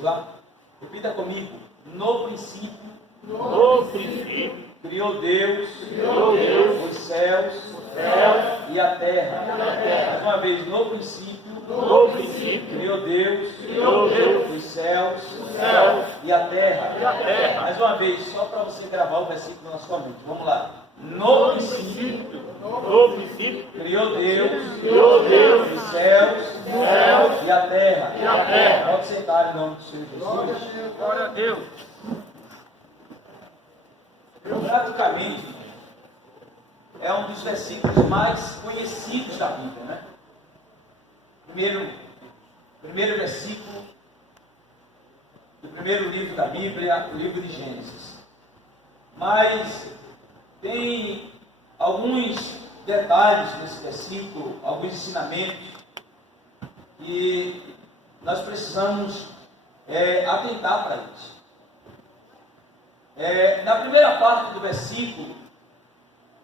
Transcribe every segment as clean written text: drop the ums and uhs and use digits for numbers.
Vamos lá? Repita comigo. No princípio, criou Deus os céus e a terra. Mais uma vez, no princípio, criou Deus os céus e a terra. Mais uma vez, só para você gravar o versículo na sua mente. Vamos lá. No princípio, criou Deus os céus e a terra. Pode sentar em nome do Senhor Jesus. Glória a Deus. Praticamente, é um dos versículos mais conhecidos da Bíblia, né? Primeiro versículo do primeiro livro da Bíblia, o livro de Gênesis. Mas tem alguns detalhes nesse versículo, alguns ensinamentos que nós precisamos atentar para isso. Na primeira parte do versículo,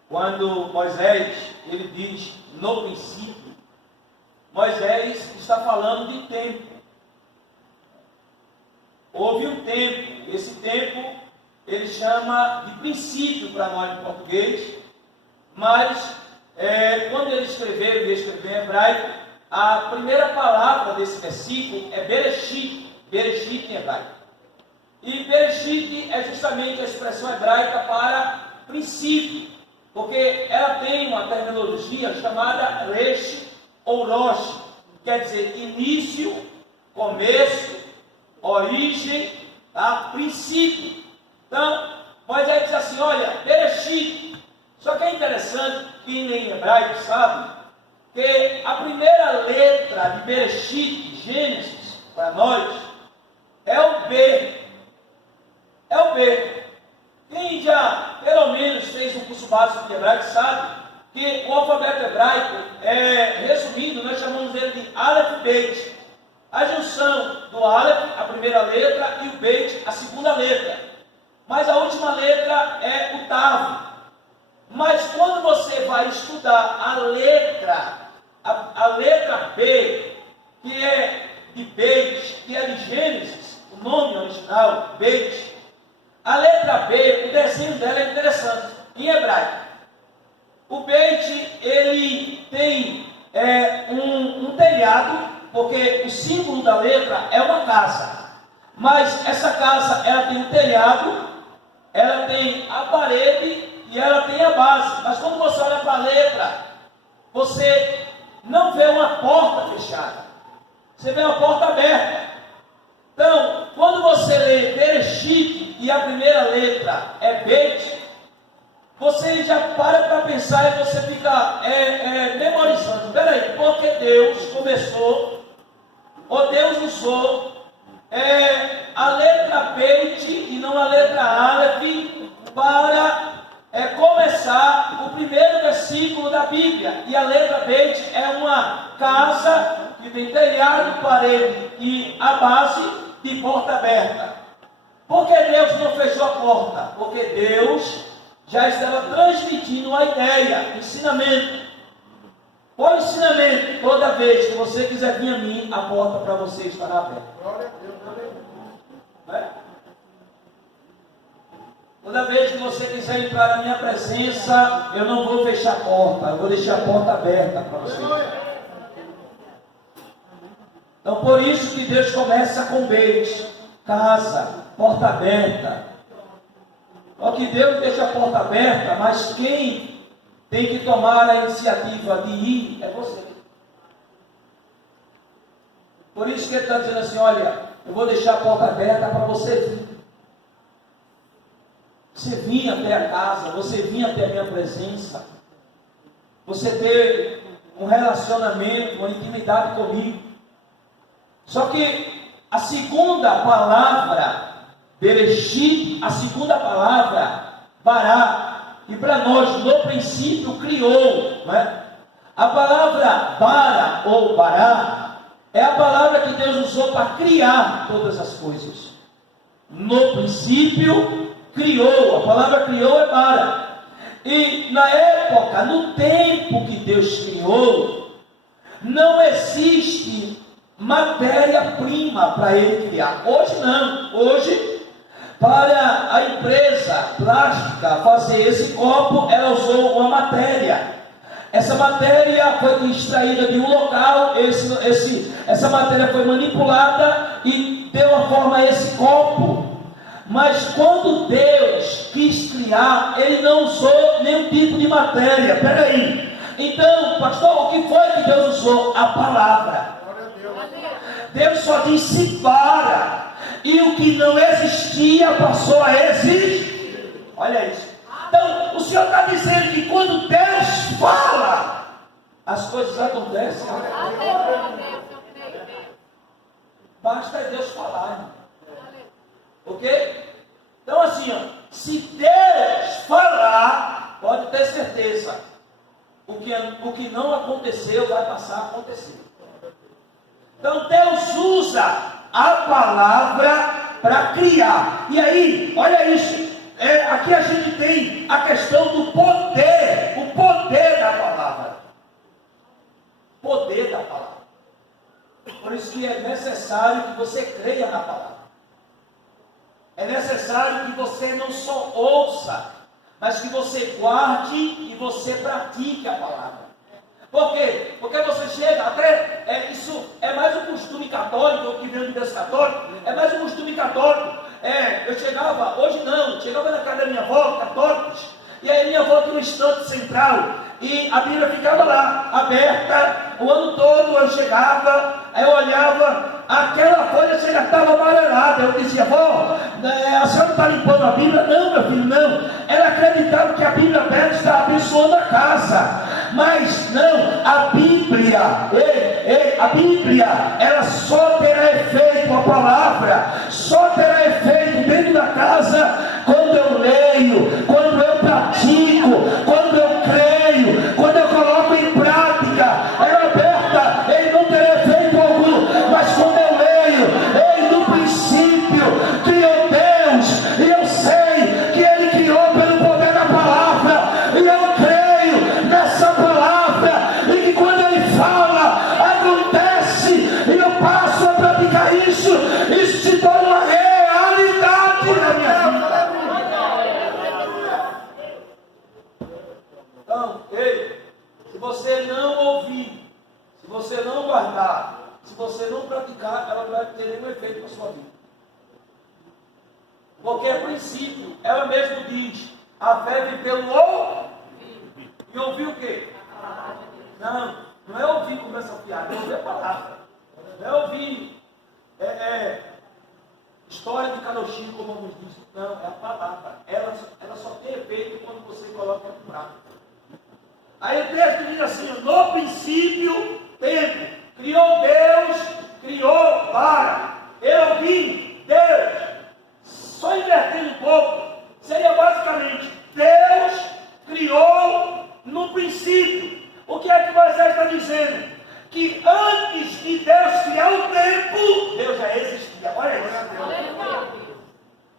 quando Moisés ele diz no princípio, Moisés está falando de tempo. Houve um tempo, esse tempo ele chama de princípio para nós em português, mas quando ele escreveu em hebraico, a primeira palavra desse versículo é Bereshit em hebraico. E Bereshit é justamente a expressão hebraica para princípio, porque ela tem uma terminologia chamada Resh ou Rosh, quer dizer início, começo, origem, tá? Princípio. Então, Moisés diz assim, olha, Bereshit. Só que é interessante, quem lê em hebraico sabe, que a primeira letra de Bereshit, Gênesis, para nós, é o B. É o B. Quem já, pelo menos, fez um curso básico de hebraico sabe que o alfabeto hebraico, resumindo, nós chamamos ele de Aleph Beit. A junção do Aleph, a primeira letra, e o Beit, a segunda letra. Mas a última letra é o Tav. Mas quando você vai estudar a letra B, que é de Beit, que é de Gênesis, o nome original, Beit, a letra B, o desenho dela é interessante, em hebraico. O Beit, ele tem um telhado, porque o símbolo da letra é uma casa. Mas essa casa, ela tem um telhado, ela tem a parede e ela tem a base. Mas quando você olha para a letra, você não vê uma porta fechada. Você vê uma porta aberta. Então, quando você lê Bereshit e a primeira letra é Beit, você já para pensar e você fica memorizando. Peraí, porque Deus começou, ou Deus usou a letra Beit e não a letra Aleph para começar o primeiro versículo da Bíblia. E a letra Beit é uma casa que tem telhado, parede e a base de porta aberta. Por que Deus não fechou a porta? Porque Deus já estava transmitindo uma ideia, ensinamento. Qual ensinamento? Toda vez que você quiser vir a mim, a porta para você estará aberta. Glória a Deus, aleluia. Toda vez que você quiser entrar na minha presença, eu não vou fechar a porta, eu vou deixar a porta aberta para você. Então, por isso que Deus começa com Beit, casa, porta aberta. Só que Deus deixa a porta aberta, mas quem tem que tomar a iniciativa de ir é você. Por isso que ele está dizendo assim, olha, eu vou deixar a porta aberta para você vir. Você vir até a casa, você vir até a minha presença, você ter um relacionamento, uma intimidade comigo. Só que a segunda palavra, Bereshit, a segunda palavra, Bará, e para nós, no princípio, criou, não é? A palavra Bara ou Bará é a palavra que Deus usou para criar todas as coisas. No princípio, criou, a palavra criou é Bara. E na época, no tempo que Deus criou, não existe matéria-prima para ele criar. Hoje não. Hoje, para a empresa plástica fazer esse copo, ela usou uma matéria. Essa matéria foi extraída de um local, essa matéria foi manipulada e deu a forma a esse copo. Mas quando Deus quis criar, Ele não usou nenhum tipo de matéria. Peraí. Então, pastor, o que foi que Deus usou? A palavra. Deus só disse para. E o que não existia passou a existir. Olha isso. Então, o Senhor está dizendo que quando Deus fala, as coisas acontecem. Basta Deus falar, irmão. Ok? Então assim, ó, se Deus falar, pode ter certeza, o que não aconteceu vai passar a acontecer. Então Deus usa a palavra para criar. E aí, olha isso, aqui a gente tem a questão do poder, o poder da palavra. Poder da palavra. Por isso que é necessário que você creia na palavra. É necessário que você não só ouça, mas que você guarde e você pratique a palavra. Por quê? Porque você chega, até isso é mais um costume católico, que vem do Deus católico, é mais um costume católico. Eu chegava, hoje não, chegava na casa da minha avó, católicos, e aí minha avó tinha um estante central, e a Bíblia ficava lá, aberta, o ano todo eu chegava, aí eu olhava, aquela folha já estava amarelada, eu dizia, vó, a senhora está limpando a Bíblia? Não, meu filho, não. Ela acreditava que a Bíblia aberta estava abençoando a casa, mas não, a Bíblia, ela só terá efeito, a palavra, só terá efeito dentro da casa, quando eu leio, quando eu pratico, quando eu creio, quando eu coloco em prática. Ela aberta, ele não terá efeito algum, mas quando eu leio, ele no princípio criou Deus, e eu sei que ele criou pelo poder da palavra, e eu creio nessa palavra, e que quando ele fala, acontece, e eu passo a praticar isso se torna uma realidade na minha vida. Então, se você não ouvir, se você não guardar, se você não praticar, ela não vai ter nenhum efeito na sua vida. Porque a princípio, ela mesma diz, a fé vem pelo ouvir. E ouvir o quê? Não é ouvir conversa fiada, é ouvir a palavra. Não é ouvir história de carochinho, como nos disse. Não, é a palavra. Ela só tem efeito quando você coloca no prato. Aí o texto diz assim, no princípio, tempo. Criou Deus, criou para. Elohim, Deus. Só invertendo um pouco, seria basicamente, Deus criou no princípio. O que é que Moisés está dizendo? Que antes de Deus criar o tempo, Deus já existia. Olha isso.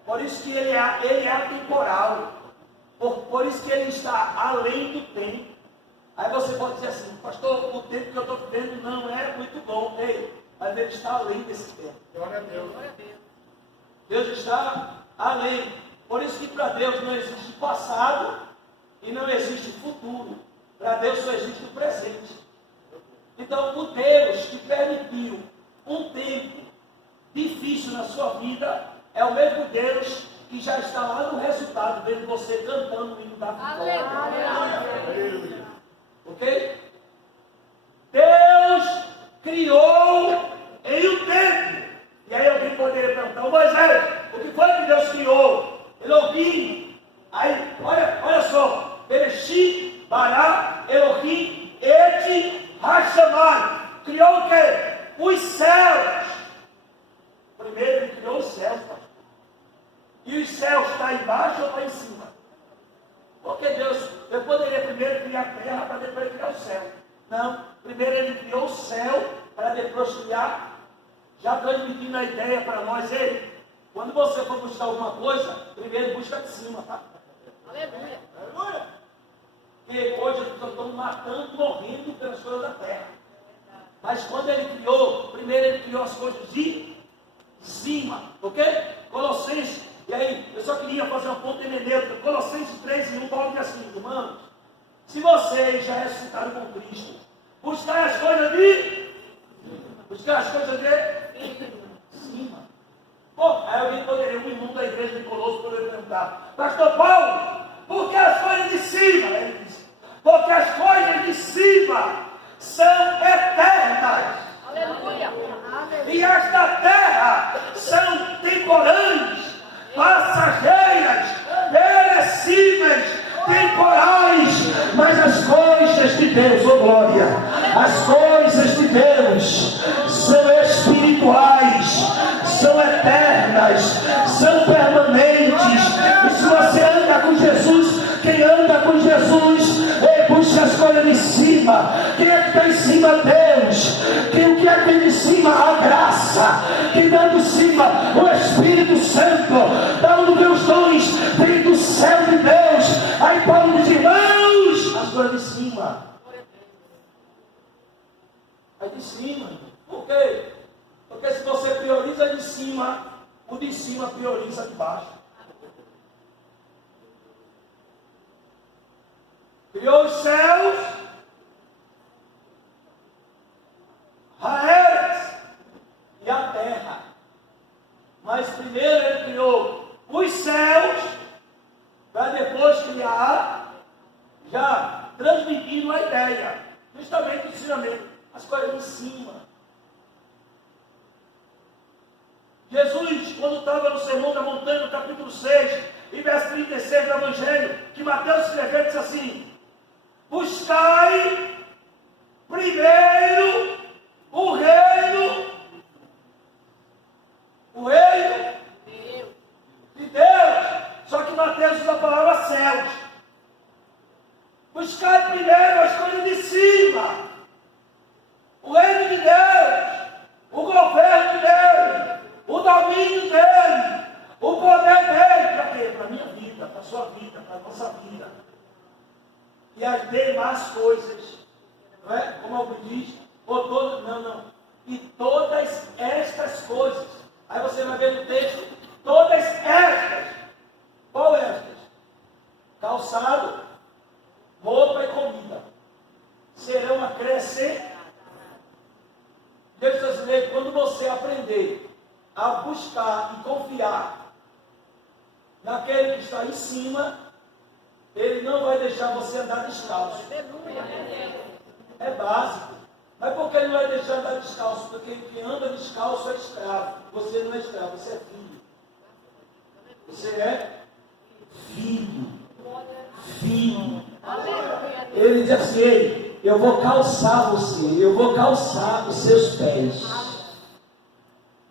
Por isso que ele é atemporal. Por isso que ele está além do tempo. Aí você pode dizer assim, pastor, o tempo que eu estou vivendo não é muito bom. Mas ele está além desse tempo. Glória a Deus. Deus está além. Por isso que para Deus não existe passado e não existe futuro. Para Deus só existe o presente. Então, o Deus que permitiu um tempo difícil na sua vida é o mesmo Deus que já está lá no resultado, vendo você cantando o hino da vitória. Ok? Deus criou em um tempo. E aí alguém poderia perguntar, Moisés, o que foi que Deus criou? Elohim. Aí, olha só. Bereshit, Bará, Elohim, Et, Hashamai. Criou o quê? Os céus. Primeiro ele criou os céus, pastor. E os céus estão embaixo ou estão em cima? Porque eu poderia primeiro criar a terra para depois criar o céu. Não, primeiro ele criou o céu para depois criar. Já transmitindo a ideia para nós, quando você for buscar alguma coisa, primeiro busca de cima, tá? Aleluia. Aleluia. Porque hoje as pessoas estão matando, morrendo pelas coisas da terra. Mas quando ele criou, primeiro ele criou as coisas de cima, ok? Colossenses, e aí eu só queria fazer uma ponta hermenêutica. Colossenses 3:1, Paulo diz assim: irmãos, se vocês já ressuscitaram com Cristo, buscar as coisas de cima. Pô, aí alguém poderia, um irmão da igreja de Colosso poderia perguntar: pastor Paulo, por que as coisas de cima? Aí ele disse: porque as coisas de cima são eternas. Aleluia. E as da terra são temporâneas, passageiras, perecíveis, temporais, mas as coisas de Deus, oh glória, as coisas de Deus são espirituais, são eternas, são permanentes. E se você anda com Jesus, quem anda com Jesus, busca as coisas de cima. Quem é que está em cima? Deus. O que é que vem de cima? A graça. Quem está de cima? O Espírito Santo. Da onde vem os dons? Vem do céu de Deus. Aí Paulo diz: irmãos, as coisas de cima. É de cima. Por quê? Porque se você prioriza de cima, o de cima prioriza de baixo. Criou os céus, raéis e a terra. Mas primeiro ele criou os céus, para depois criar, já transmitindo a ideia, justamente o ensinamento, as coisas de cima. Jesus, quando estava no Sermão da Montanha, no capítulo 6, e verso 36 do Evangelho, que Mateus escreveu, disse assim: buscai primeiro o reino de Deus. Só que Mateus usa a palavra céus. Buscai primeiro as coisas de cima, o reino de Deus, o governo de Deus, o domínio dele, o poder dele. Para quê? Para a minha vida, para a sua vida, para a nossa vida. E as demais coisas, não é? Como alguém diz, ou todas, não. E todas estas coisas. Aí você vai ver no texto, todas estas. Qual estas? Calçado, roupa e comida serão acrescentadas. Deus brasileiro, quando você aprender a buscar e confiar naquele que está em cima, ele não vai deixar você andar descalço. É básico. Mas por que ele não vai deixar andar descalço? Porque quem anda descalço é escravo. Você não é escravo, você é filho. Você é filho. Filho. Ele diz assim: eu vou calçar você, eu vou calçar os seus pés.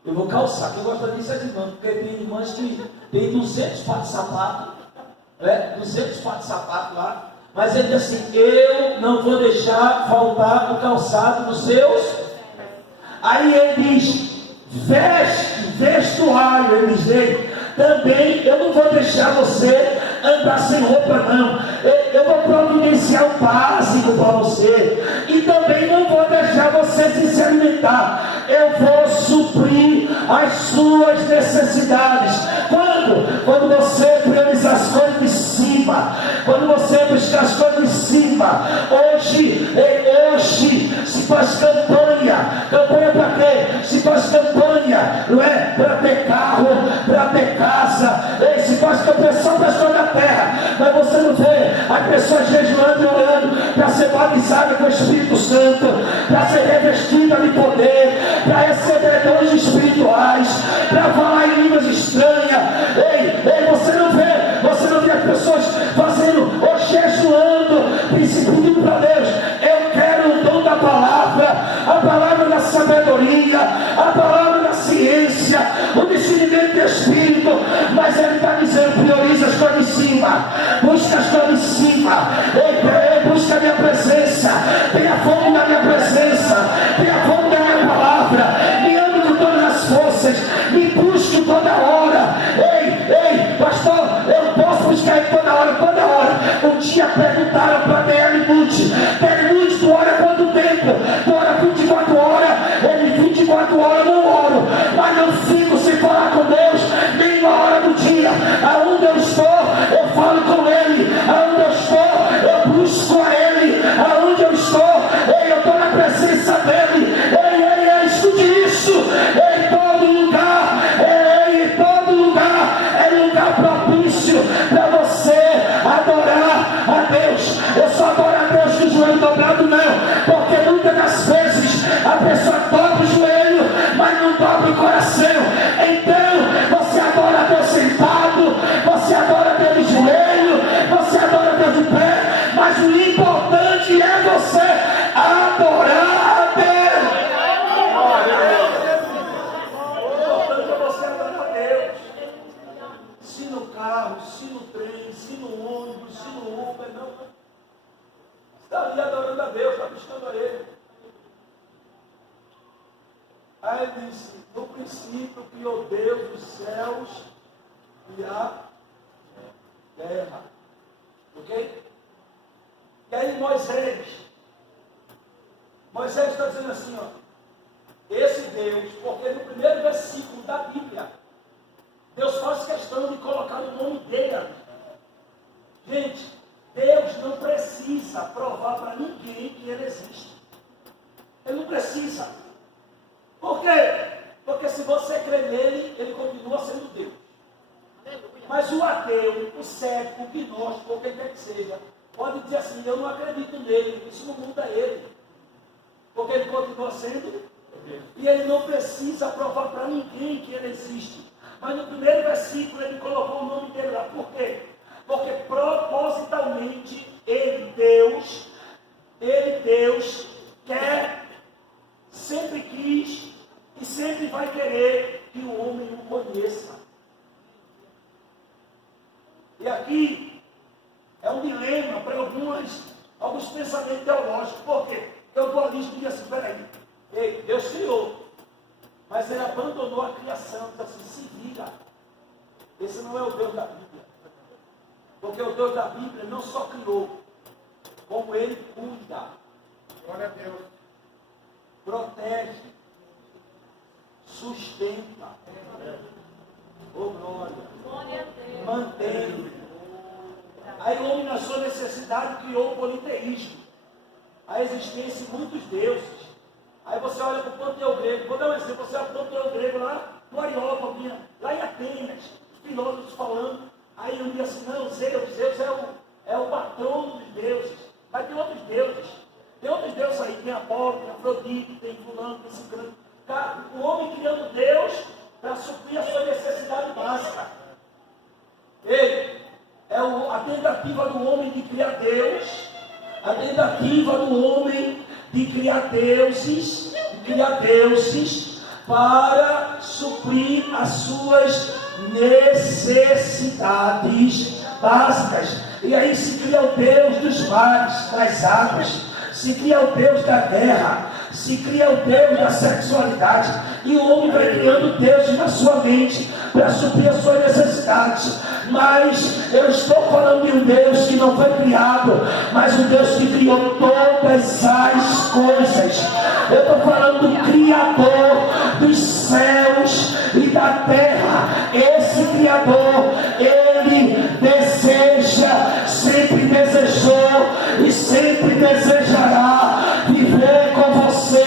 Eu vou calçar. Quem gosta disso é de irmã, porque tem irmãs que tem 200 pares de sapato. 200 pares de sapato lá, mas ele diz assim: eu não vou deixar faltar o calçado dos seus. Aí ele diz: vestuário, ele diz: também eu não vou deixar você andar sem roupa, não. Eu vou providenciar o básico para você, e também não vou deixar você se alimentar. Eu vou suprir as suas necessidades. Quando você priorizar as coisas de cima, quando você buscar as coisas de cima. Hoje se faz campanha para quê? Se faz campanha, não é? Para ter carro, para ter casa. Se faz campanha só para as coisas da terra, mas você não vê as pessoas jejuando e orando para ser batizada com o Espírito Santo, para ser revestida de poder, para receber dons espirituais, para falar em línguas estranhas. Você não vê as pessoas fazendo ou jejuando, pedindo para Deus: eu quero o dom da palavra, a palavra da sabedoria, a palavra da ciência, o discernimento do Espírito. Mas ele está dizendo: prioriza as coisas de cima, busca as coisas de cima, busca a minha presença, tenha fome da minha presença, tenha fome da minha palavra, me ame com todas as forças, me busque toda hora. Pastor, eu posso buscar ele toda hora. Um dia perguntaram para Daniel Mude: tu ora quanto tempo? Tu ora 24 horas. princípio criou Deus os céus e a terra. Ok? E aí Moisés está dizendo assim, ó, esse Deus, porque no primeiro versículo da Bíblia, Deus faz questão de colocar o nome dele ali. Gente, Deus não precisa provar para ninguém que ele existe. Ele não precisa. Por quê? Porque se você crê nele, ele continua sendo Deus. Mas o ateu, o cético, o gnóstico, ou quem quer que seja, pode dizer assim, eu não acredito nele, isso não muda ele. Porque ele continua sendo Deus. E ele não precisa provar para ninguém que ele existe. Mas no primeiro versículo ele colocou o nome dele lá. Por quê? Porque propositalmente ele, Deus, quer, sempre quis e sempre vai querer que o homem o conheça. E aqui é um dilema para alguns pensamentos teológicos. Por quê? Porque o dualismo diz assim, peraí, Deus criou, mas ele abandonou a criação, então assim, se vira. Esse não é o Deus da Bíblia. Porque o Deus da Bíblia não só criou, como ele cuida. Glória a Deus. Protege, sustenta, glória, mantém. Aí o homem, na sua necessidade, criou o politeísmo, a existência de muitos deuses. Aí você olha para o panteão grego, vou dar um exemplo, você olha para o panteão grego lá no Areópago, lá em Atenas, os filósofos falando, aí um dia assim, não, Zeus é o patrono dos deuses, mas tem outros deuses aí, tem Apolo, tem Afrodite, tem fulano, tem ciclano. O homem criando Deus para suprir a sua necessidade básica. A tentativa do homem de criar Deus, a tentativa do homem de criar deuses para suprir as suas necessidades básicas. E aí se cria o Deus dos mares, das águas, se cria o Deus da terra, se cria o Deus da sexualidade, e o homem vai criando deuses na sua mente para suprir as suas necessidades. Mas eu estou falando de um Deus que não foi criado, mas um Deus que criou todas as coisas. Eu estou falando do Criador dos céus e da terra. Esse Criador, ele deseja, sempre desejou e sempre desejará viver com você,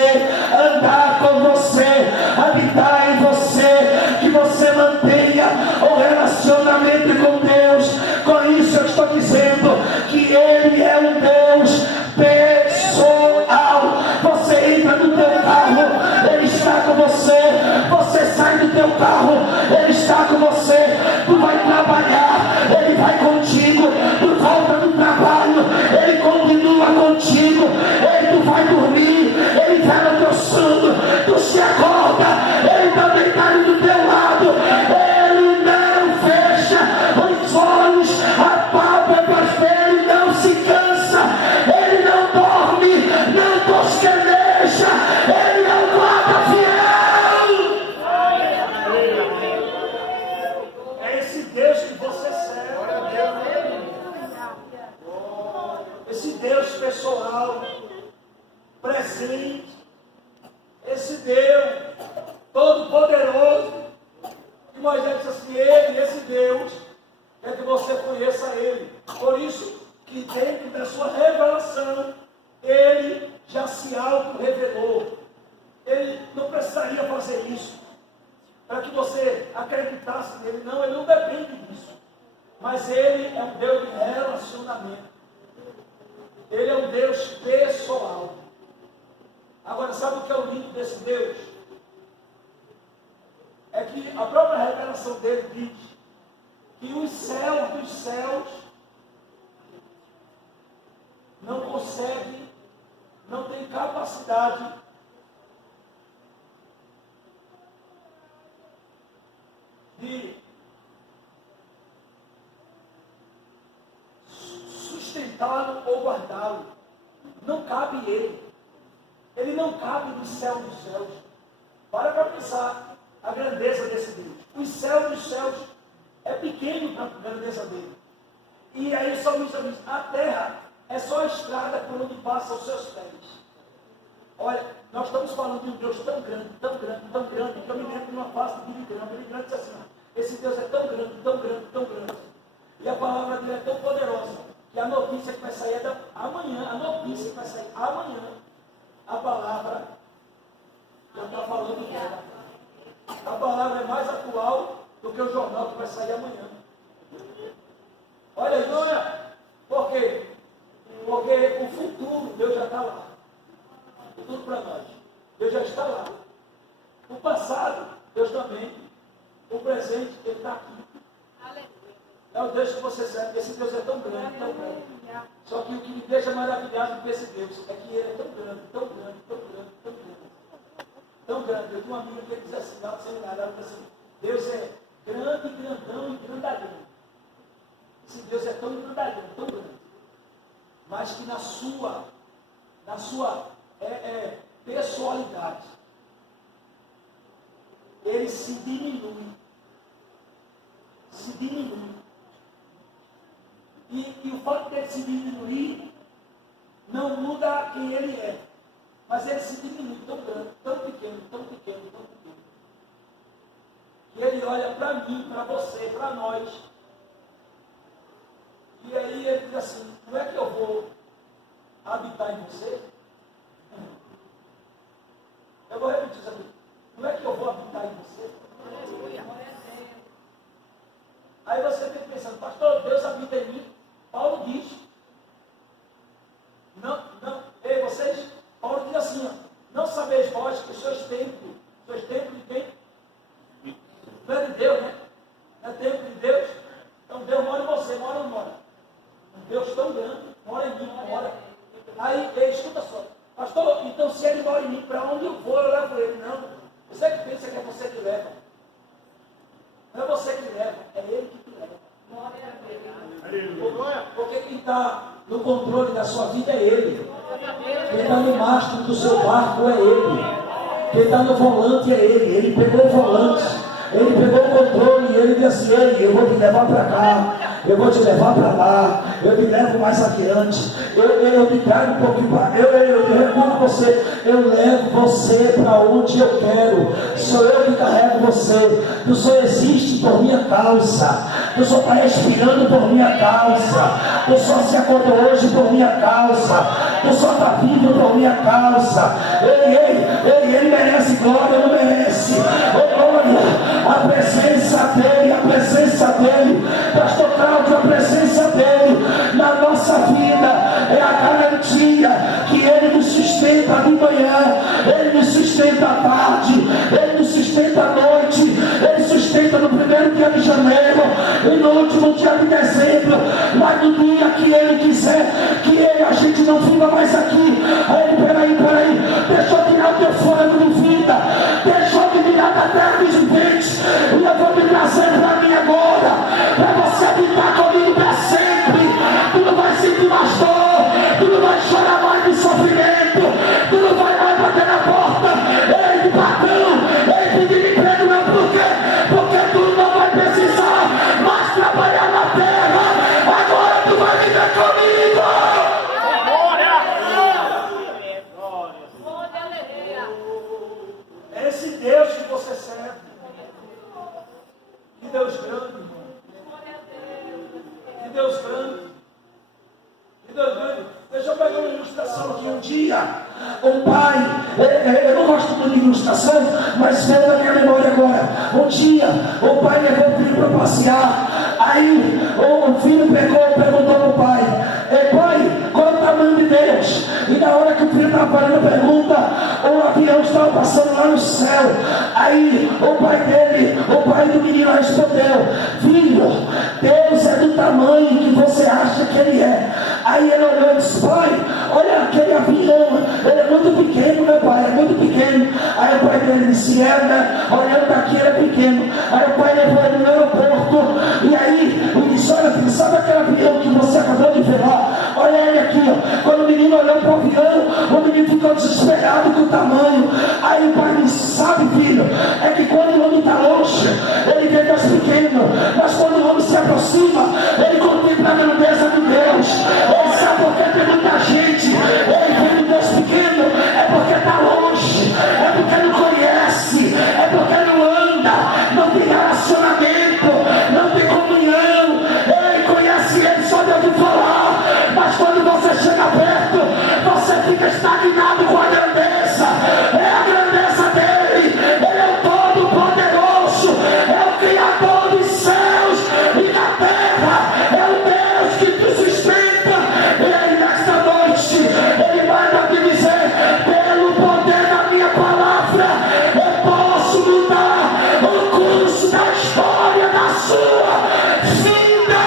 andar com você, habitar em você, que você mantenha o relacionamento com Deus. Com isso eu estou dizendo que ele é um Deus pessoal. Você entra no teu carro, ele está com você. Você sai do teu carro, ele está com você. Tu vai trabalhar, ele vai contigo. Tu volta do trabalho, ele continua contigo. Tu vai dormir, ele vai no teu sono. Tu se acorda, ele está deitado do teu lado. Ele não fecha os olhos, a pálpebras dele não se cansa. Ele não dorme, não tosqueneja. Ele é o guarda fiel. É esse Deus que você serve. Esse Deus pessoal, presente, esse Deus todo-poderoso, que Moisés disse assim, esse Deus, quer que você conheça ele. Por isso que dentro da sua revelação, ele já se auto-revelou. Ele não precisaria fazer isso para que você acreditasse nele. Não, ele não depende disso. Mas ele é um Deus de relacionamento. Ele é um Deus pessoal. Agora, sabe o que é o lindo desse Deus? É que a própria revelação dele diz que os céus dos céus não conseguem, não tem capacidade de sustentá-lo ou guardá-lo. Não cabe ele. Ele não cabe no céu dos céus. Para pensar. a grandeza desse Deus. Os céus dos céus é pequeno para a grandeza dele. E aí o salmista diz, a terra é só a estrada por onde passam os seus pés. Olha, nós estamos falando de um Deus tão grande, tão grande, tão grande, que eu me lembro de uma fase de Billy Graham disse assim, esse Deus é tão grande, tão grande, tão grande. E a palavra dele é tão poderosa, que a notícia que vai sair é amanhã, a notícia que vai sair amanhã, a palavra já está falando dela. A palavra é mais atual do que o jornal que vai sair amanhã. Olha isso. Por quê? Porque o futuro, Deus já está lá. O futuro para nós. Deus já está lá. O passado, Deus também. O presente, Ele está aqui. É o Deus que você serve. Esse Deus é tão grande, tão grande. Só que o que me deixa maravilhado com esse Deus é que Ele é tão grande, tão grande, tão grande, tão grande. Tão grande. Eu tinha uma amiga que diz assim, lá no seminário, ela diz assim, Deus é grande, grandão e grandalhão. Esse Deus é tão grandalhão, tão grande. Mas que na sua pessoalidade, ele se diminui. Se diminui. E o fato de ele se diminuir não muda quem ele é. Mas ele se diminui tão grande, tão pequeno, tão pequeno, tão pequeno. Que ele olha para mim, para você, para nós. E aí ele diz assim, não é que eu vou habitar em você? Eu vou repetir isso aqui. Não é que eu vou habitar em você? Aí você fica pensando, pastor, Deus habita em mim. Paulo diz. Não, ei, vocês, Paulo diz assim, ó, não sabeis vós que sois templo de quem? Não é de Deus, né? Não é templo de Deus? Então Deus mora em você, mora ou não mora? Um Deus tão grande, mora em mim, mora. Aí, ei, escuta só. Pastor, então se ele mora em mim, para onde eu vou, eu levo ele. Não. Você que pensa que é você que leva. Não é você que leva, é ele que te leva. Porque quem está no controle da sua vida é ele. Quem está no mastro do seu barco é ele. Quem está no volante é ele. Ele pegou o volante, ele pegou o controle e ele disse assim, eu vou te levar para cá, eu vou te levar para lá, eu te levo mais adiante, eu te trago um pouquinho para. Eu recuo você, eu levo você para onde eu quero. Sou eu que carrego você. Tu só existe por minha causa. Tu só está respirando por minha causa. Tu só se acordou hoje por minha causa. Tu só está vivo por minha causa. Ele merece glória, não merece. Oh, glória, a presença dele, pastor Cláudio, a presença dele na nossa vida é a garantia que ele nos sustenta de manhã, ele nos sustenta à tarde, ele nos sustenta à noite, ele sustenta no primeiro dia de janeiro e no último dia de dezembro, mas no dia que ele quiser que a gente não viva mais aqui. Aí peraí, deixa eu tirar o teu fôlego de vida, deixa eu me tirar da terra dos viventes e eu vou me trazer para mim agora, para você habitar comigo para sempre. Tu não vai sentir mais dor, tu não vai chorar mais de sofrimento, tu não vai mais bater na porta, ei de patrão, ei pedir emprego, não, por quê? Porque tu não vai precisar mais trabalhar na terra, agora tu vai viver comigo. Esse Deus que você serve, que Deus grande, irmão. Que Deus grande. Que Deus grande. Deixa eu pegar uma ilustração aqui. Um dia, um pai, eu não gosto muito de ilustração, mas veio na minha memória agora. Um dia, o pai levou o filho para passear. Aí, o filho perguntou para o pai: pai, qual é o tamanho de Deus? E na hora que o filho estava fazendo a pergunta, o avião estava passando lá no céu. Aí o pai do menino respondeu: filho, Deus é do tamanho que você acha que ele é. Aí ele olhou e disse: pai, olha aquele avião, ele é muito pequeno, meu pai, é muito pequeno. Aí o pai dele disse: né? Olhando daqui ele é pequeno. Aí o pai levou ele no aeroporto, e aí ele disse: olha filho, sabe aquele avião que você acabou de ver lá? Olha ele aqui, ó. Quando o menino olhou para o avião, o menino ficou desesperado com o tamanho. Aí o pai disse: sabe filho, é que quando está longe, ele vê Deus pequeno. Mas quando o homem se aproxima, ele contempla a grandeza de Deus. Ele sabe por que tem muita gente, ele vê Deus pequeno, é porque está longe, é porque não conhece, é porque não anda, não tem relacionamento, não tem comunhão. Ele conhece ele só de ouvir falar, mas quando você chega perto, você fica estagnado com a grandeza. É a grandeza dele. Ele é o Todo-Poderoso, é o Criador dos céus e da terra, é o Deus que te sustenta. E aí nesta noite ele manda te dizer: pelo poder da minha palavra eu posso mudar o curso da história da sua vida.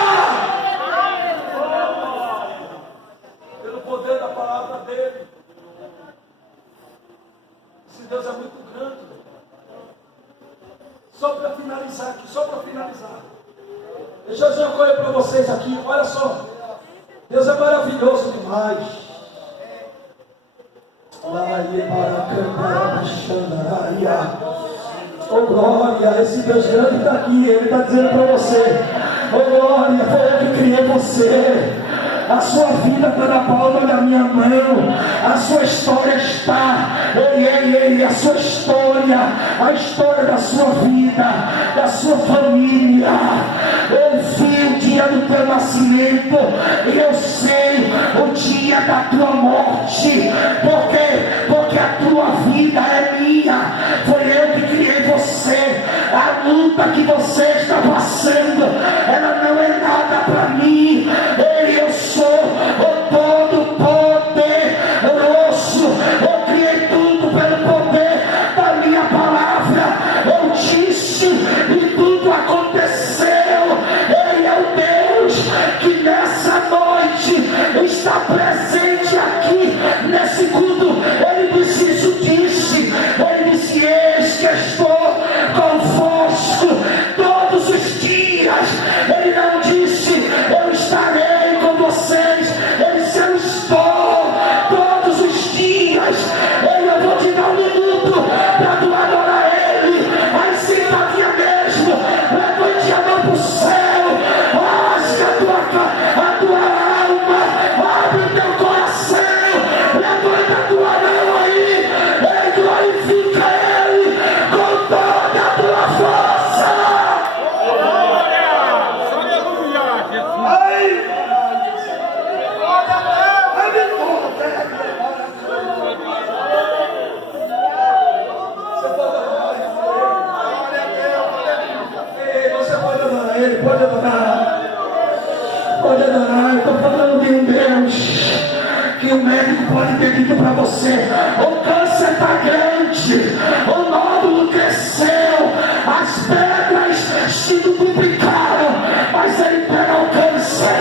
Pelo poder da palavra dele. Esse Deus é muito grande. Só para finalizar aqui, deixa eu dizer uma coisa para vocês aqui. Olha só, Deus é maravilhoso demais. Oh glória, esse Deus grande está aqui. Ele está dizendo para você: oh glória, foi eu que criei você. A sua vida está na palma da minha mão. A sua história está. A sua história, a história da sua vida, da sua família. Eu vi o dia do teu nascimento e eu sei o dia da tua morte. Porque a tua vida é minha. Foi eu que criei você. A luta que você está passando, ela não é nada para mim. Eu sou o Todo-Poderoso. Eu criei tudo pelo poder da minha palavra. Eu disse e tudo aconteceu. Ele é o Deus que nessa noite está presente aqui nesse culto. Ele disse isso, ele disse: eis que estou convosco todos os dias. Ele não disse: eu estarei com vocês. Ele disse: eu estou todos os dias. Eu vou te dar um minuto para tu adorar ele. Aí sentadinha mesmo, levante a mão para o céu, rasga a tua alma, abre o teu coração, levanta a tua mão aí e glorifica ele com toda a tua força. Você pode adorar ele, pode adorar. Pode adorar. Eu estou falando de um Deus que o médico pode ter dito para você: o câncer está grande, o nódulo cresceu, as pedras se duplicaram, mas ele pega o câncer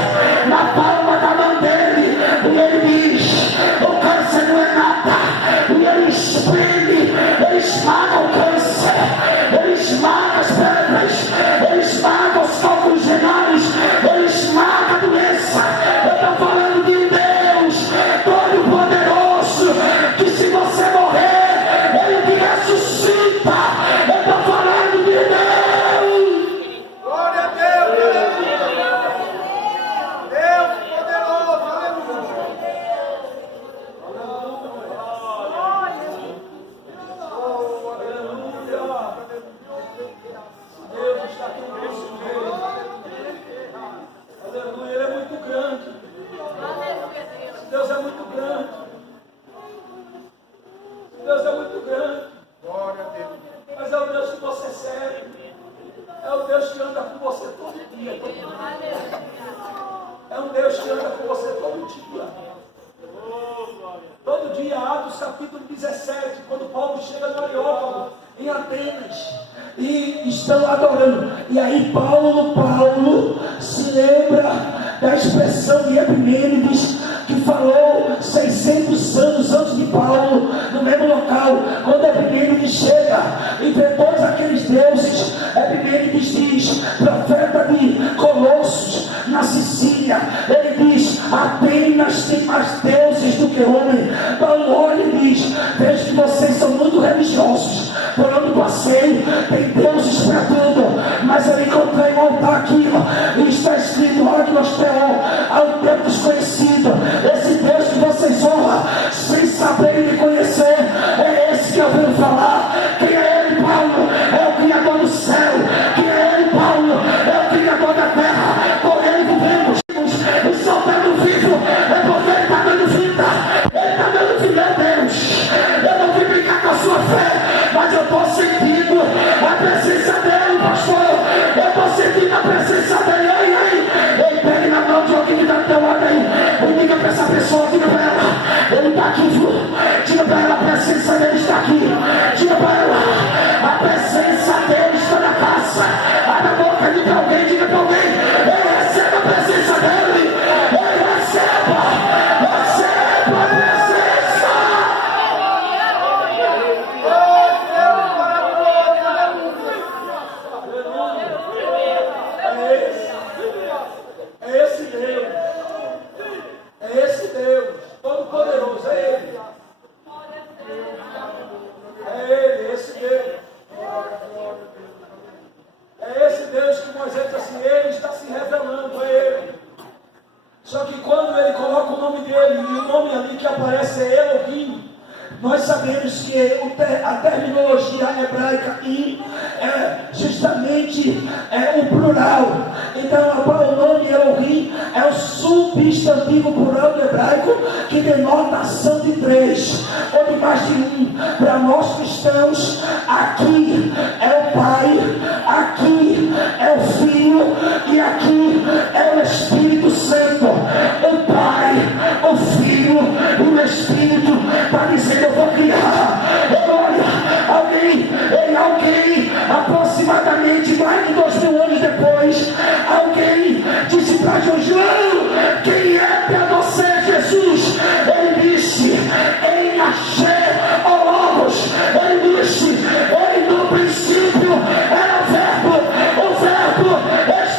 na palma da mão dele e ele diz: o câncer não é nada. E ele espreme, ele esmaga o câncer, ele esmaga as pedras, ele esmaga os cálculos renais, ele esmaga a doença. Eu estou falando de Deus Todo-Poderoso, que se você morrer, ele te ressuscita. Eu estou falando de Deus. Glória a Deus, Deus poderoso, aleluia. Deus está aqui no nosso meio. Aleluia, ele é muito grande. Deus é muito grande. Deus é muito grande. Glória a Deus. Mas é o Deus que você serve. É o Deus que anda com você todo dia. É um Deus que anda com você todo dia. Todo dia, Atos capítulo 17, quando Paulo chega no Areópago, em Atenas, e estão adorando. E aí Paulo se lembra da expressão de Epimênides, que falou 600 anos antes de Paulo, no mesmo local. Quando Epimênides chega e vê todos aqueles deuses, Epimênides diz, profeta de Colossos, na Sicília, ele diz: Atenas tem mais deuses do que homem. Paulo olha e diz: vejo que vocês são muito religiosos. Por onde passei, tem deuses mas eu encontrei um altar aqui, e está escrito: Ognos Theon, há um Deus desconhecido. Esse Deus que vocês honram sem saberem me conhecer, é esse que eu venho falar. Quem é ele, Paulo? É o Criador do céu. Quem é ele, Paulo? É o Criador da terra. Por ele vivemos. E só dando vivo é porque ele está dando vida. Ele está dando vida a Deus. Eu não vim brincar com a sua fé, mas eu estou sentindo a presença dele, pastor. Eu estou sentindo a presença dele. Ei, pegue na mão de alguém que está do teu lado aí. E diga para essa pessoa, diga para ela: ele está aqui, viu? Diga para ela: a presença dele está aqui. Diga para ela: a presença dele está na casa. Abra a boca, diga para alguém, diga para alguém: ele recebe a presença dele. Ele receba a presença. É esse Deus. É esse Deus Todo-Poderoso. É Ele. É Ele, esse Deus. É esse Deus que Moisés diz assim: Ele está se revelando, é Ele. Só que quando ele coloca o nome dele, e o nome ali que aparece é Elohim, nós sabemos que a terminologia hebraica é justamente o plural. Então o nome Elohim é o substantivo plural do hebraico, que denota a ação de três ou de mais de um. Para nós cristãos, aqui é o Pai, aqui é o Filho e aqui é o Espírito Santo. O Pai, o Filho e o Espírito está dizendo: eu vou criar. Alguém, aproximadamente mais de 2000 anos depois, alguém disse para João: quem é para você, Jesus? Ele disse: em nascer o Logos. Ele disse: no princípio era o verbo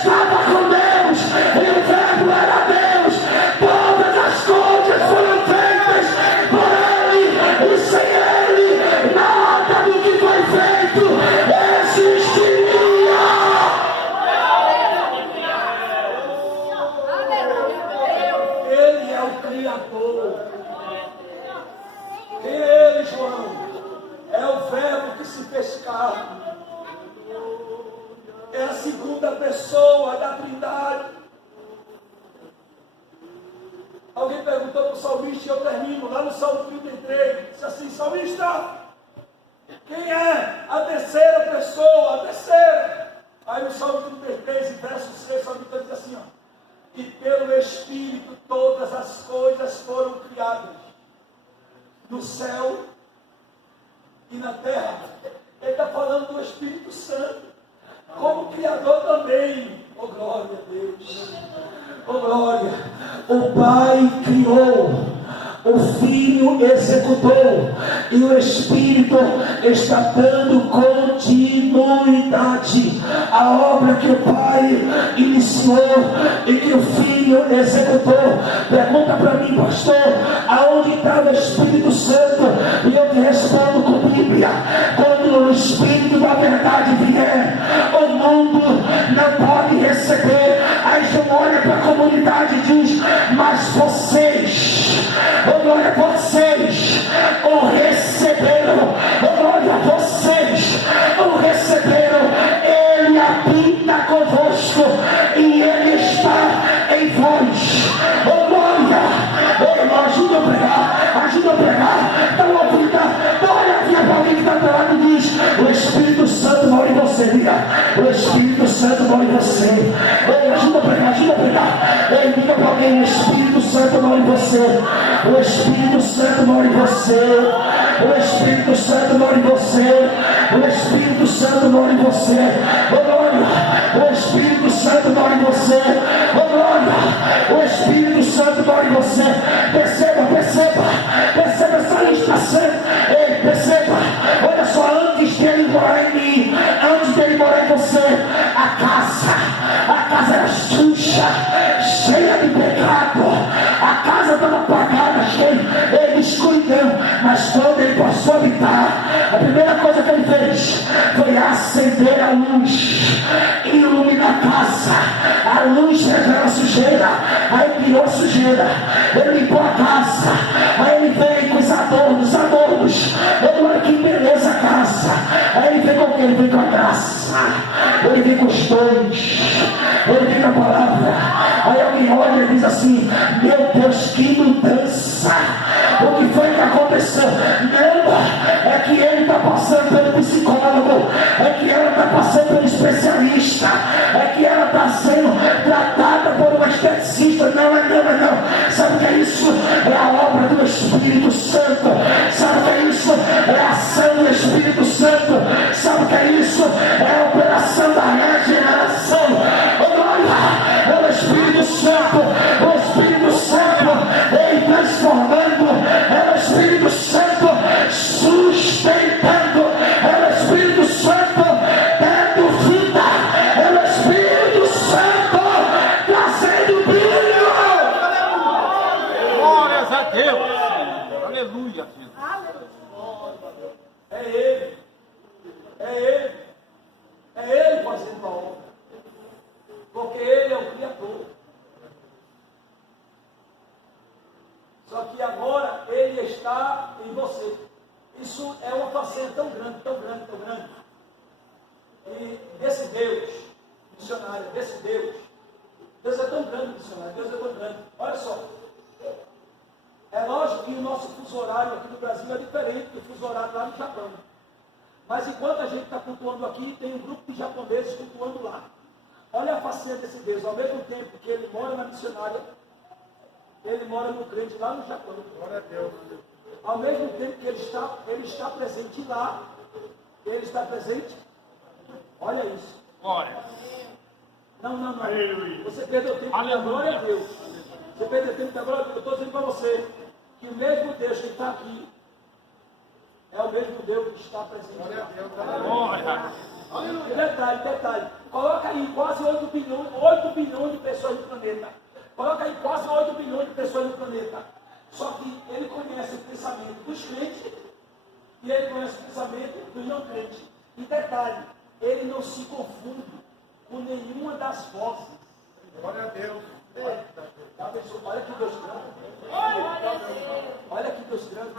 estava com Deus, e o verbo era Deus. Todas as coisas foram feitas por Ele, e sem Ele nada do que foi feito existiria. Ele é o Criador. Quem é Ele, João? É o verbo que se fez carne. É a segunda pessoa da Trindade. Alguém perguntou para o salmista, e eu termino lá no Salmo 33, disse assim: salmista, quem é a terceira pessoa? A terceira. Aí no Salmo 33, verso 6, o salmista diz assim: e pelo Espírito todas as coisas foram criadas, no céu e na terra. Ele está falando do Espírito Santo como Criador também. Oh, glória a Deus. Oh, glória. O Pai criou, o Filho executou, e o Espírito está dando continuidade à obra que o Pai iniciou e que o Filho executou. Pergunta para mim, pastor, aonde está o Espírito Santo? E eu te respondo com Bíblia: quando o Espírito da verdade vier, o mundo não pode receber. Aí João olha para a comunidade e diz: mas vocês, glória a vocês, o receberam. Glória a vocês, o receberam. Ele habita convosco e Ele está em vós. Oh, glória. Ajuda a pregar. Dá uma vida. Olha aqui para alguém que está do lado e diz: o Espírito Santo mora em você. Diga: o Espírito Santo mora em você. Ajuda a pregar. Diga para alguém: o Espírito Santo mora em você. O Espírito Santo mora em você. O Espírito Santo mora em você. O Espírito Santo mora em você. Oh, glória. O Espírito Santo mora em você. Oh, glória. O Espírito Santo mora em você. Perceba essa ilustração. Ei, perceba. Olha só, antes dele morar em mim, antes dele morar em você, a casa era suja, cheia de pecado. A casa estava apagada, cheia de escuridão. Mas quando ele passou a habitar, a primeira coisa que ele fez foi acender a luz. E casa, a luz revela a sujeira, aí tirou a sujeira, ele limpou a casa, aí ele veio com os adornos, ele olha que beleza a casa, aí ele vem com o que? Ele vem com a graça, ele vem com os dons, ele vem com a palavra, aí alguém olha e diz assim, meu Deus, que mudança, o que foi que aconteceu? Não, é que ele está passando pelo psicólogo, é que ela está passando pelo especialista, é que ela está sendo tratada por uma esteticista. Não, sabe o que é isso? É a obra do Espírito Santo. Sabe o que é isso? É a ação do Espírito Santo. Sabe o que é isso? É a operação da regeneração. Glória! É o Espírito Santo, o Espírito Santo ele transformando, é o Espírito Santo sustentando, é o Espírito Santo dando vida, é o Espírito Santo trazendo brilho. Glórias a Deus. Aleluia, filho. É Ele. É Ele. É Ele fazendo a obra. Porque Ele é o Criador. Só que agora Ele está em você. Isso é uma façanha tão grande, tão grande, tão grande. E desse Deus, missionário, desse Deus. Deus é tão grande, missionário. Deus é tão grande. Olha só. É lógico que o nosso fuso horário aqui no Brasil é diferente do fuso horário lá no Japão. Mas enquanto a gente está cultuando aqui, tem um grupo de japoneses cultuando lá. Olha a façanha desse Deus. Ao mesmo tempo que ele mora na missionária, ele mora no crente lá no Japão. Glória a Deus. Ao mesmo tempo que ele está presente lá, ele está presente. Olha isso. Glória. Não. Aleluia. Você perdeu tempo da glória a Deus. Você perdeu tempo da glória a Deus. Eu estou dizendo para você que o mesmo Deus que está aqui é o mesmo Deus que está presente lá. Glória. E detalhe. Coloca aí quase 8 bilhões de pessoas no planeta. Coloca aí quase 8 bilhões de pessoas no planeta. Só que ele conhece o pensamento dos crentes e ele conhece o pensamento dos não crentes. E detalhe, ele não se confunde com nenhuma das vozes. Glória a Deus. Olha que Deus grande. Olha que Deus grande.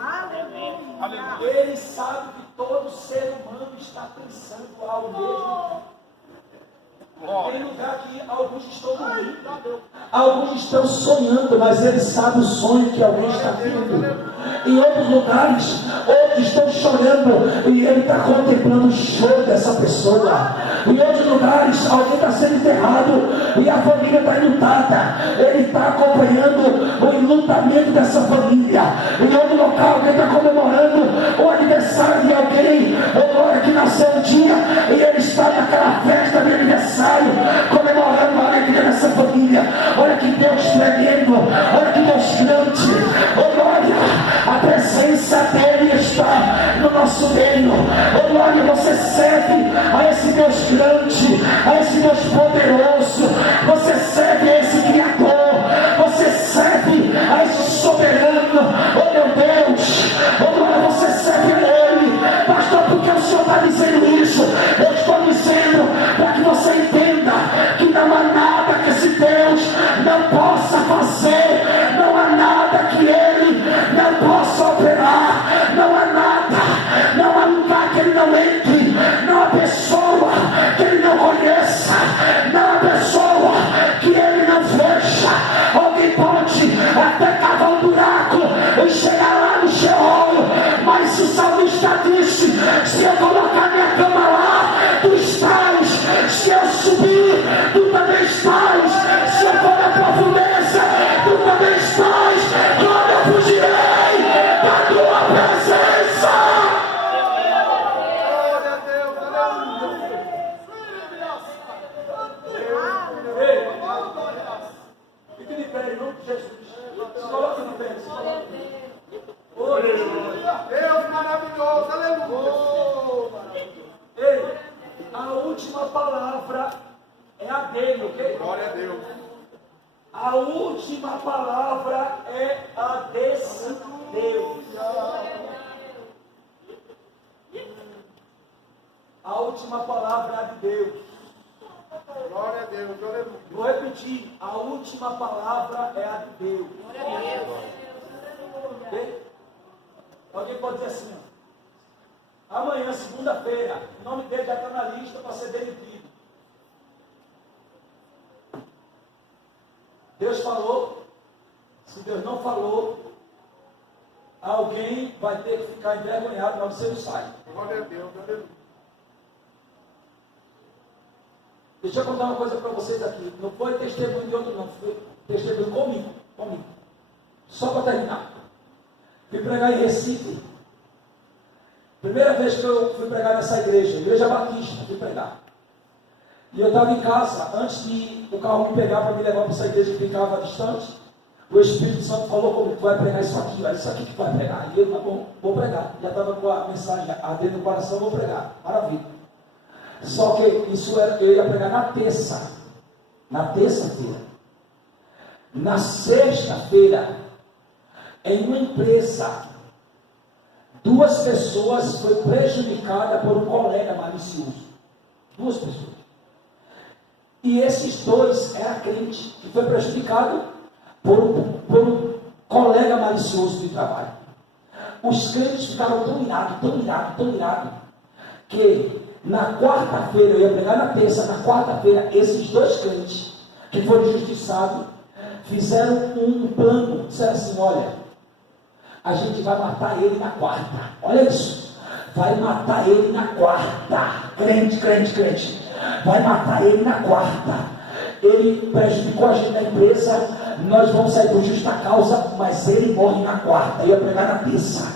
Aleluia. Ele sabe que todo ser humano está pensando ao mesmo tempo. Tem lugar que alguns estão dormindo, alguns estão sonhando, mas ele sabe o sonho que alguém está tendo. Em outros lugares, outros estão chorando e ele está contemplando o choro dessa pessoa. Em outros lugares, alguém está sendo enterrado e a família está enlutada. Ele está acompanhando o enlutamento dessa família. Em outro local, alguém está comemorando o aniversário de alguém, agora que nasceu um dia, e ele está naquela festa de aniversário, comemorando a alegria dessa família. Olha que Deus tremendo, olha que Deus grande, oh glória, a presença dele está no nosso meio. Oh glória, você serve a esse Deus grande, a esse Deus poderoso, você serve a esse Criador, você serve a esse soberano. Oh meu Deus, oh glória, você serve a ele. Pastor, por que o Senhor está dizendo isso? Eu estou dizendo para que você entenda que não há nada que esse Deus não possa fazer, não há nada que ele não possa operar, não há nada, não há lugar que ele não entre, não há pessoa que ele não conheça, não há pessoa que ele não fecha. Alguém pode até cavar um buraco e chegar lá no Sheol, mas o salmista disse: se eu colocar minha cama lá, tu estás, se eu subir, tu também estás, se eu for na profundeza, tu também estás. Quando eu fugirei da tua presença. Glória a Deus. Aleluia. Ei, fique de pé em nome de Jesus. Se coloca de pé. Oh, Deus maravilhoso. Aleluia. ei, a última palavra é a dele, ok? Glória a Deus. A última palavra é a desse Deus. A última palavra é a de Deus. Glória a Deus. garantir, a última palavra é a de Deus. Ok? Alguém pode dizer assim, ó, amanhã, segunda-feira, o nome dele já está na lista para ser demitido. Deus falou. Se Deus não falou, alguém vai ter que ficar envergonhado, mas você não sai. Glória a Deus, aleluia. Deixa eu contar uma coisa para vocês aqui. Não foi testemunho de outro, não. Foi testemunho comigo. Só para terminar. Fui pregar em Recife. Primeira vez que eu fui pregar nessa igreja batista, fui pregar. E eu estava em casa, antes de o carro me pegar para me levar para essa igreja que ficava distante, o Espírito Santo falou comigo, tu vai pregar isso aqui, olha isso aqui que tu vai pregar. E eu, tá bom, vou pregar. Já estava com a mensagem ardendo no coração, vou pregar. Maravilha. Só que isso eu ia pregar na terça-feira. Na sexta-feira, em uma empresa, 2 pessoas foram prejudicadas por um colega malicioso. 2 pessoas. E esses 2 eram crentes que foi prejudicado por um colega malicioso de trabalho. Os crentes ficaram tão irados, que na quarta-feira, eu ia pregar na terça, na quarta-feira, esses 2 crentes que foram injustiçados, fizeram um plano, disseram assim, olha, a gente vai matar ele na quarta, olha isso, vai matar ele na quarta, crente, vai matar ele na quarta, ele prejudicou a gente na empresa, nós vamos sair por justa causa, mas ele morre na quarta, eu ia pregar na terça.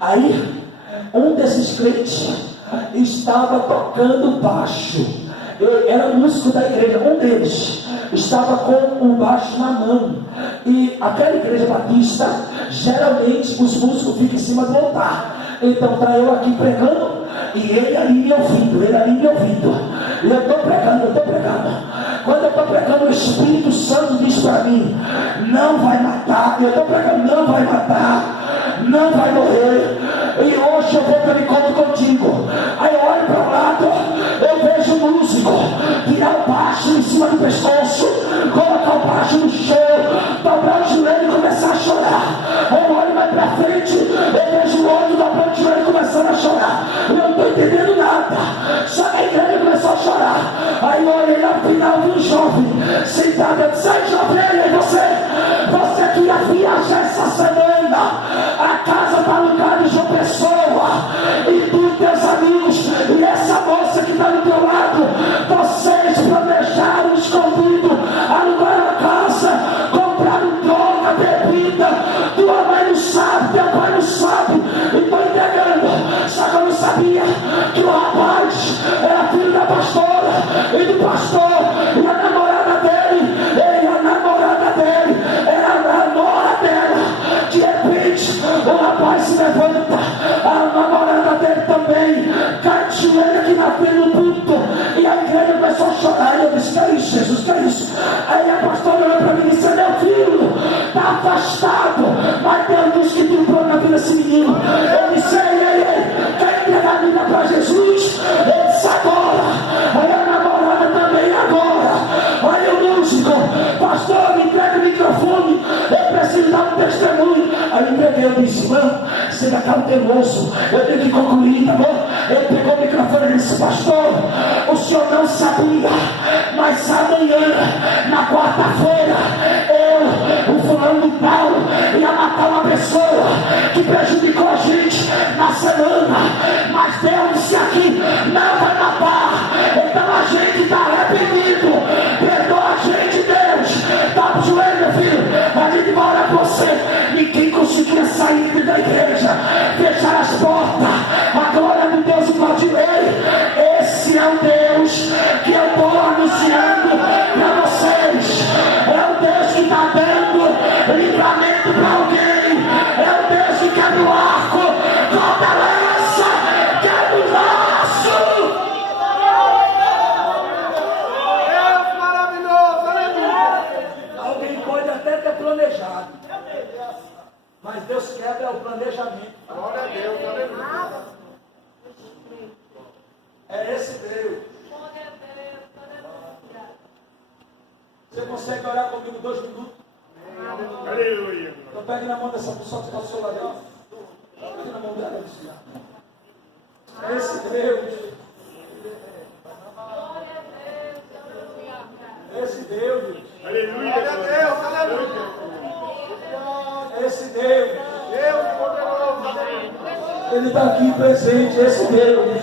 Aí, um desses crentes estava tocando baixo, era músico da igreja, um deles estava com um baixo na mão, e aquela igreja batista, geralmente os músicos ficam em cima do altar, então está eu aqui pregando, e ele ali me ouvindo, e eu estou pregando, quando eu estou pregando, o Espírito Santo diz para mim, não vai matar, eu estou pregando, não vai matar, não vai morrer, e hoje eu vou para o encontro contigo. Aí eu olho para o lado, eu vejo o músico tirar o baixo em cima do pescoço, colocar o baixo no chão, dobrar o joelho e começar a chorar. Eu olho mais para frente, eu vejo o outro dobrando o joelho e começando a chorar. Eu não estou entendendo nada, só que a igreja começou a chorar. Aí eu olhei lá no final, vi um jovem sentado, eu disse, sai jovem, aí você que ia viajar essa semana, a casa está alugada de João Pessoa, e tu e teus amigos, e essa moça que está do teu lado, vocês planejaram escondido, alugaram a casa, compraram droga, bebida, tua mãe não sabe, teu pai não sabe, e estou entregando, só que eu não sabia que o rapaz era filho da pastora, e do pastor, e a namorada dele, era a nora dela. De repente, o rapaz se levanta, a namorada dele também, cai de joelho aqui na frente do púlpito, e a igreja começou a chorar, e eu disse, que é isso, Jesus, que é isso? Aí a pastora olhou para mim e disse, meu filho, está afastado, mas Deus disse que tem um plano na vida desse menino. Eu disse, ei, quer entregar a vida para Jesus? Ele disse, agora. Aí a namorada também, agora. Aí o músico, pastor, me entrega o microfone, eu preciso dar um testemunho. Aí eu entreguei, eu disse, irmão, você já está teimoso, eu tenho que concluir, tá bom? Ele pegou o microfone e disse, pastor, o senhor não sabia, mas amanhã, na quarta-feira, o fulano de Paulo, ia matar uma pessoa que prejudicou a gente na semana, mas Deus disse aqui, não vai matar, então a gente está arrependido, perdoa a gente, Deus, dá o joelho, meu filho, a gente vai orar por você. Ninguém conseguia sair da igreja, fechar as portas, a glória de Deus invadiu ele. Esse é o Deus que eu estou anunciando para vocês, é o Deus que está dando livramento para alguém, é o Deus que quebra o arco, corta a lança, quebra o laço. Deus maravilhoso, aleluia. Alguém pode até ter planejado, mas Deus quebra o planejamento. Você consegue orar comigo 2 minutos? Aleluia. Então pegue na mão dessa pessoa que está ao seu lado. Pegue na mão dela. Esse Deus. Esse Deus. Aleluia. Glória a Deus. Aleluia. Esse Deus. Deus poderoso. Ele está aqui presente. Esse Deus.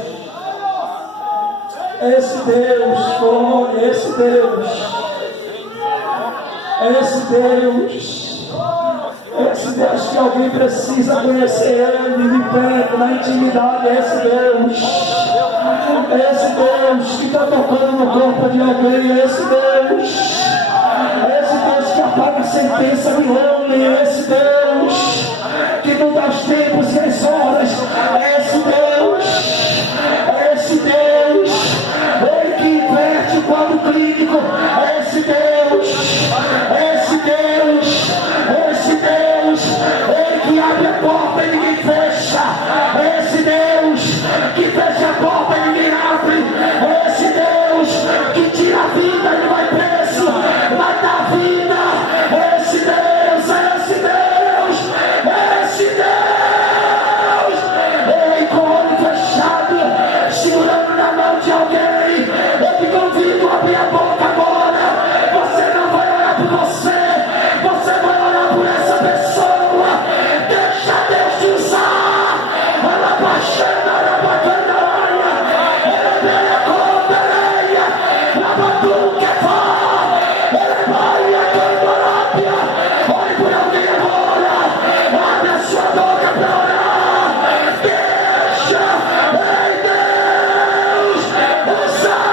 Esse Deus. Glória. Esse Deus. Esse Deus. Esse Deus que alguém precisa conhecer Ele de perto, na intimidade. Esse Deus. Esse Deus que está tocando no corpo de alguém. Esse Deus. Esse Deus que apaga a sentença de homem. Esse Deus que não dá os tempos e as horas. Esse Deus. Esse Deus. Ele que inverte o quadro clínico. Esse Deus. Esse Deus. Esse Deus. Ele que abre a porta e ninguém fecha. Esse Deus que fecha a porta e ninguém abre. Esse Deus que tira a vida e não vai preso, vai dar vida. Esse Deus, esse Deus, esse Deus. Ei, com o olho fechado, segurando na mão de alguém, eu te convido a abrir a boca agora. Você não vai orar por você, você vai orar por essa pessoa. Deixa Deus te usar. Ela baixando, ela bacana, ela veia com pereia, ela batuque fora, ela vai a candorápia. Olhe por alguém agora, abre a sua boca para orar. Deixa, ei Deus, usar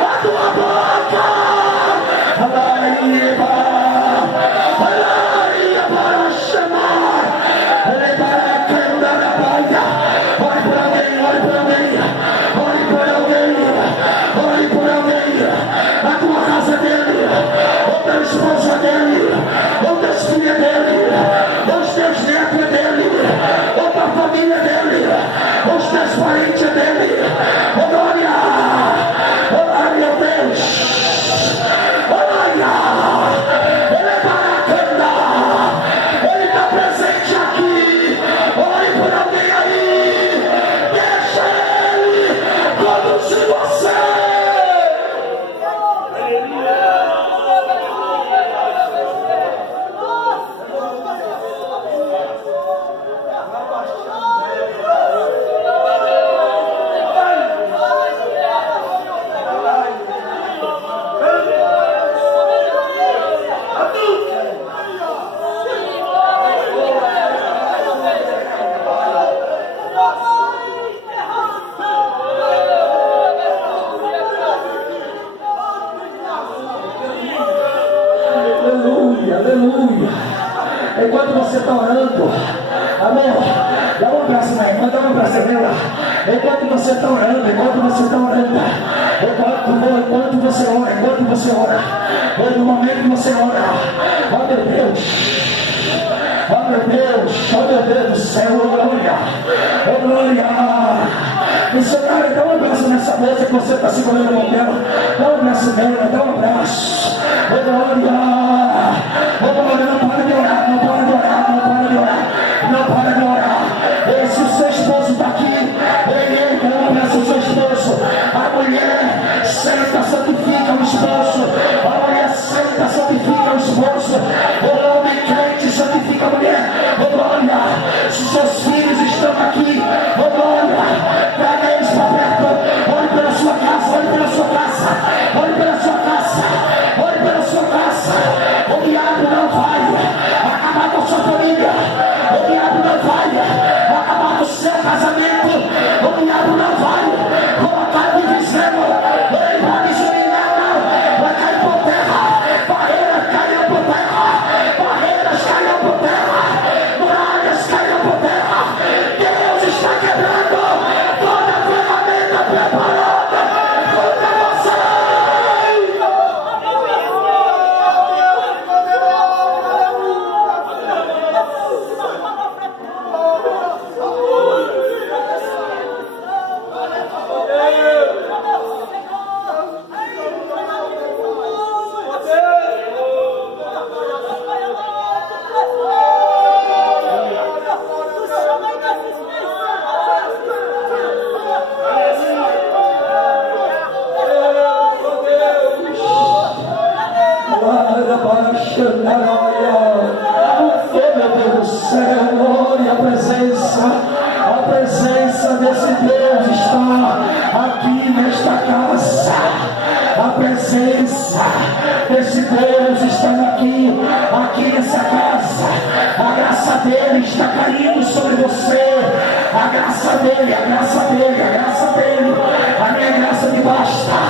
a tua boca. Alaria para chamar, ele para cantar a baia. Olhe por alguém, olhe por alguém, olhe por alguém, olhe por alguém. A tua casa dele, ou da esposa dele, ou das filhas dele, ou os teus netos dele, ou da família dele, ou os teus parentes dele. Glória, glória a Deus. Ele é bacana, ele está presente aqui. Olhe por alguém aí, deixa ele conduzir você. Aleluia, aleluia. Enquanto você está orando, amor, dá um abraço na irmã, dá um abraço nela. Enquanto você está orando, enquanto você está orando, enquanto você ora, no momento que você ora, oh meu Deus, oh meu Deus, oh meu Deus do céu, oh glória, oh glória. Missionário, dá um abraço nessa moça que você está segurando a mão dela, dá um abraço nela, dá um abraço, oh glória, oh glória, não para de orar, não para de orar, não para de orar, não para de orar. Se o seu esposo está aqui, ele dá um abraço ao seu esposo. A mulher senta, santifica o esposo, a mulher senta, santifica o esposo, o homem crente santifica a mulher, oh glória. Se seus filhos estão aqui, oh glória, traga eles para perto. Olhe pela sua casa, olhe pela sua casa, olhe pela sua casa, olhe pela sua casa. O diabo não vai presença. Esse Deus está aqui nessa casa. A graça dele está caindo sobre você. A graça dele, a graça dele, a graça dele. A minha graça me basta.